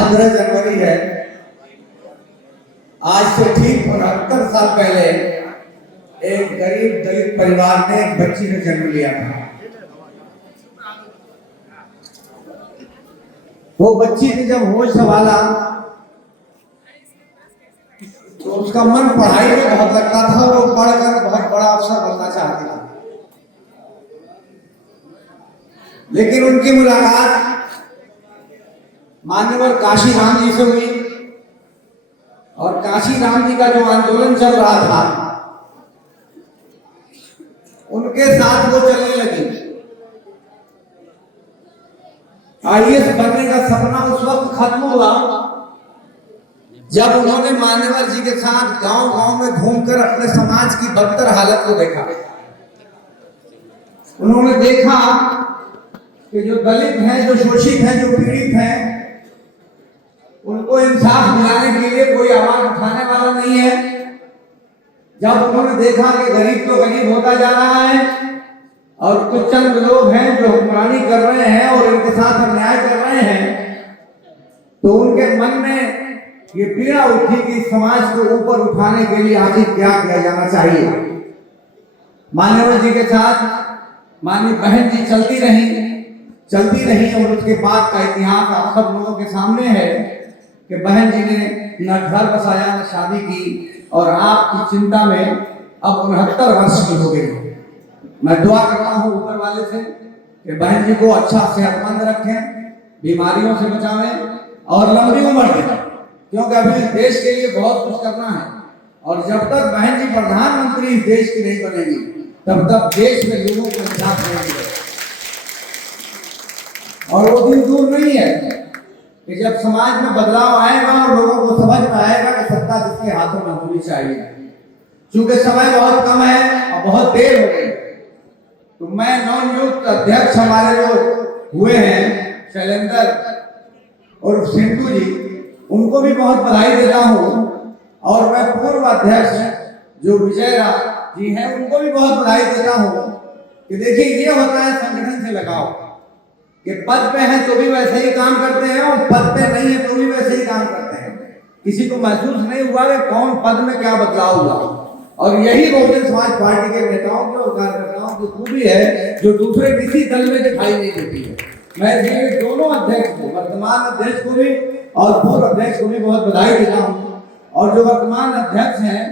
15 जनवरी है। आज से ठीक 69 साल पहले एक गरीब दलित परिवार में एक बच्ची ने जन्म लिया था। वो बच्ची ने जब होश संभाला तो उसका मन पढ़ाई में बहुत लगता था और वो पढ़कर बहुत बड़ा अफसर बनना चाहती थी। लेकिन उनकी मुलाकात मान्यवर काशी राम जी से हुई और काशी राम जी का जो आंदोलन चल रहा था उनके साथ वो चलने लगी। आईएएस बनने का सपना उस वक्त खत्म हुआ जब उन्होंने मान्यवर जी के साथ गांव-गांव में घूमकर अपने समाज की बदतर हालत को देखा। उन्होंने देखा कि जो दलित हैं, जो शोषित हैं, जो पीड़ित हैं, उनको इंसाफ दिलाने के लिए कोई आवाज उठाने वाला नहीं है। जब उन्होंने देखा कि गरीब तो गरीब होता जा रहा है और कुछ चंद लोग हैं जो हुक्मरानी कर रहे हैं और इनके साथ अन्याय कर रहे हैं, तो उनके मन में ये पीड़ा उठी कि समाज को ऊपर उठाने के लिए आखिर क्या किया जाना चाहिए। मान्यवर जी के साथ माननीय बहन जी चलती रही और उसके बाद का इतिहास आप सब लोगों के सामने है कि बहन जी ने न घर बसाया न शादी की और आपकी चिंता में अब 69 वर्ष की हो गई। मैं दुआ करता हूँ ऊपर वाले से कि बहन जी को अच्छा सेहतमंद रखें, बीमारियों से बचावें और लंबी उम्र दें, क्योंकि अभी देश के लिए बहुत कुछ करना है और जब तक बहन जी प्रधानमंत्री इस देश की नहीं बनेगी तब तक देश में लोगों को इंसाफ नहीं मिलेगा। और वो दिन दूर नहीं है कि जब समाज में बदलाव आएगा और लोगों को समझ में आएगा कि सत्ता किसके हाथों में होनी चाहिए। चूंकि समय बहुत कम है और बहुत देर हो गई, तो मैं नवनियुक्त अध्यक्ष हमारे जो हुए हैं शैलेंद्र और सिंधु जी, उनको भी बहुत बधाई देता हूँ और मैं पूर्व अध्यक्ष जो विजय जी हैं उनको भी बहुत बधाई देता हूँ कि देखिए ये होता है संगठन से लगाओ कि पद पे हैं तो भी वैसे ही काम करते हैं और पद पे नहीं है तो भी वैसे ही काम करते हैं। किसी को महसूस नहीं हुआ कि कौन पद में क्या बदलाव हुआ। और यही बहुजन समाज पार्टी के नेताओं की और कार्यकर्ताओं की खूबी है जो दूसरे किसी दल में दिखाई नहीं देती है। मैं इसलिए दोनों अध्यक्ष को, वर्तमान अध्यक्ष को भी और पूर्व अध्यक्ष को भी बहुत बधाई देता हूँ और जो वर्तमान अध्यक्ष हैं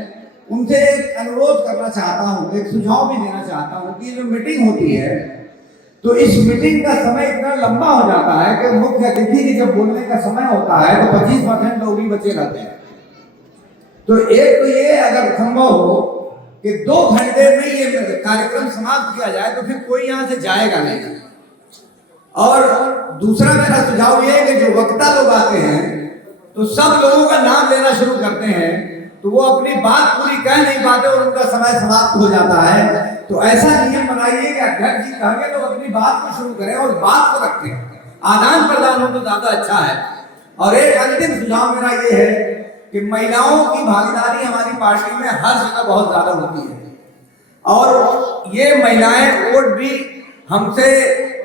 उनसे एक अनुरोध करना चाहता हूँ, एक सुझाव भी देना चाहता हूँ कि जो मीटिंग होती है तो इस मीटिंग का समय इतना लंबा हो जाता है कि मुख्य अतिथि की जब बोलने का समय होता है तो 25% लोग ही बचे रहते हैं। तो एक तो ये अगर संभव हो कि 2 घंटे में ये कार्यक्रम समाप्त किया जाए तो फिर कोई यहाँ से जाएगा नहीं। और दूसरा मेरा सुझाव ये है कि जो वक्ता लोग आते हैं तो सब लोगों का नाम लेना शुरू करते हैं तो वो अपनी बात पूरी कह नहीं पाते और उनका समय समाप्त हो जाता है। तो ऐसा नियम बनाइए कि अध्यक्ष जी कहेंगे तो अपनी बात को शुरू करें और बात को रखें, आदान प्रदान हो तो ज्यादा अच्छा है। और एक अंतिम सुझाव मेरा ये है कि महिलाओं की भागीदारी हमारी पार्टी में हर जगह बहुत ज्यादा होती है और ये महिलाएं वोट भी हमसे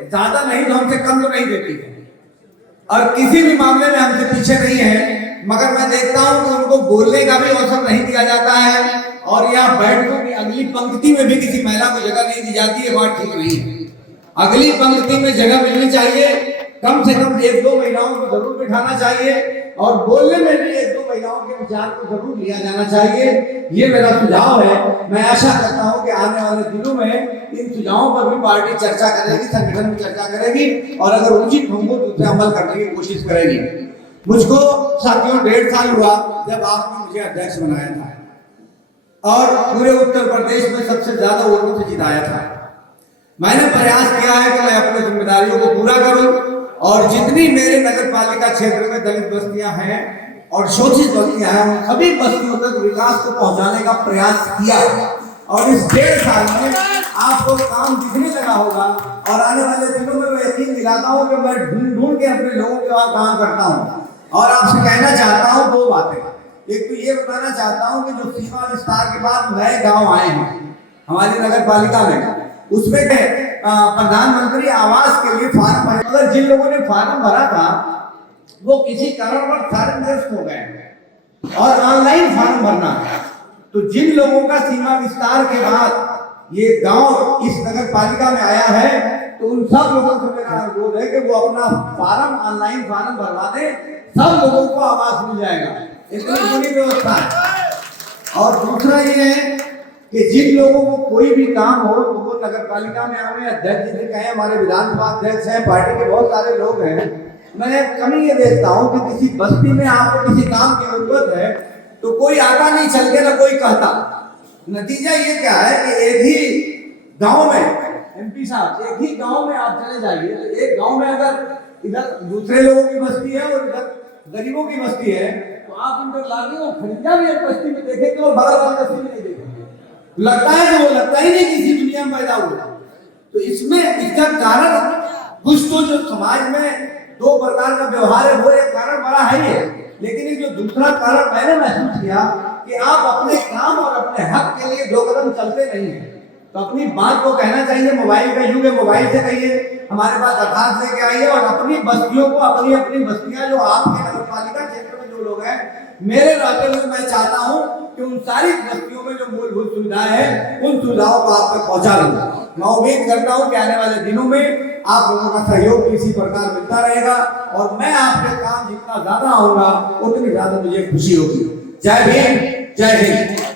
ज्यादा नहीं तो हमसे कम तो नहीं देती है और किसी भी मामले में हमसे पीछे नहीं है, मगर मैं देखता हूं कि उनको बोलने का भी अवसर नहीं दिया जाता है और यहाँ बैठकों की अगली पंक्ति में भी किसी महिला को जगह नहीं दी जाती है। बात ठीक नहीं है। अगली पंक्ति में जगह मिलनी चाहिए, कम से कम 1-2 महिलाओं को जरूर बिठाना चाहिए और बोलने में भी 1-2 महिलाओं के विचार को जरूर लिया जाना चाहिए। ये मेरा सुझाव है। मैं आशा करता हूं कि आने वाले दिनों में इन सुझावों पर भी पार्टी चर्चा करेगी, संगठन में चर्चा करेगी और अगर उचित होंगे तो उसे अमल करने की कोशिश करेगी। मुझको साथियों 1.5 साल हुआ जब आपने मुझे अध्यक्ष बनाया था और पूरे उत्तर प्रदेश में सबसे ज्यादा वोटों से जिताया था। मैंने प्रयास किया है कि मैं अपनी जिम्मेदारियों को पूरा करूं और जितनी मेरे नगर पालिका क्षेत्र में दलित बस्तियां हैं और शोषित बस्तियां हैं उन सभी बस्तियों तक विकास को पहुंचाने का प्रयास किया और इस 1.5 साल में आपको काम दिखने लगा होगा और आने वाले दिनों में मैं यकीन दिलाता हूँ कि मैं ढूंढ के अपने लोगों के वहां काम करता हूँ। और आपसे कहना चाहता हूँ 2 बातें। एक तो ये बताना चाहता हूँ कि जो सीमा विस्तार के बाद नए गांव आए हैं हमारी नगर पालिका में, उसमें प्रधानमंत्री आवास के लिए फार्म भरे, मगर जिन लोगों ने फार्म भरा था वो किसी कारण पर सारे निरस्त हो गए और ऑनलाइन फॉर्म भरना है। तो जिन लोगों का सीमा विस्तार के बाद ये गांव इस नगर पालिका में आया है, तो उन सब लोगों से मेरा अनुरोध है कि वो अपना फॉर्म ऑनलाइन फॉर्म भरवा दें, सब लोगों को आवास मिल जाएगा। इतनी बड़ी व्यवस्था है। और दूसरा ये है कि जिन लोगों को कोई भी काम हो तो वो नगर पालिका में आवे। अध्यक्ष जी कहे, हमारे विधानसभा अध्यक्ष हैं, पार्टी के बहुत सारे लोग हैं। मैं कमी ये देखता हूँ कि किसी बस्ती में आपको किसी काम की जरूरत है तो कोई आता नहीं चल के, ना कोई कहता। नतीजा ये क्या है कि एक ही गांव में एमपी साहब, एक ही गांव में आप चले जाइए तो एक गांव में अगर इधर दूसरे लोगों की बस्ती है और इधर गरीबों की बस्ती है, तो आप इंटरलॉकिंग और खरीदा भी एक बस्ती में देखेंगे और बगल वाली बस्ती में नहीं देखेंगे। लगता है कि वो लगता ही नहीं किसी दुनिया में पैदा हुआ। तो इसमें इसका कारण कुछ तो जो समाज में दो प्रकार का व्यवहार है वो एक कारण बड़ा है। लेकिन ये जो दूसरा कारण मैंने महसूस किया कि आप अपने काम और अपने हक के लिए दो कदम चलते नहीं हैं। तो अपनी बात को कहना चाहिए, मोबाइल का युग है, मोबाइल से कहिए, हमारे पास दरखास्त लेके आइए और अपनी बस्तियों को, अपनी अपनी बस्तियां जो आपके नगर पालिका क्षेत्र में जो लोग हैं, मेरे रहते हुए मैं चाहता हूं कि उन सारी बस्तियों में जो मूलभूत सुविधाएं हैं उन सुविधाओं को आप तक पहुंचा दूंगा। मैं उम्मीद करता हूं कि आने वाले दिनों में आप लोगों का सहयोग इसी प्रकार मिलता रहेगा और मैं आपके काम जितना ज्यादा आऊंगा उतनी ज्यादा मुझे खुशी होगी। जय भीम, जय हिंद।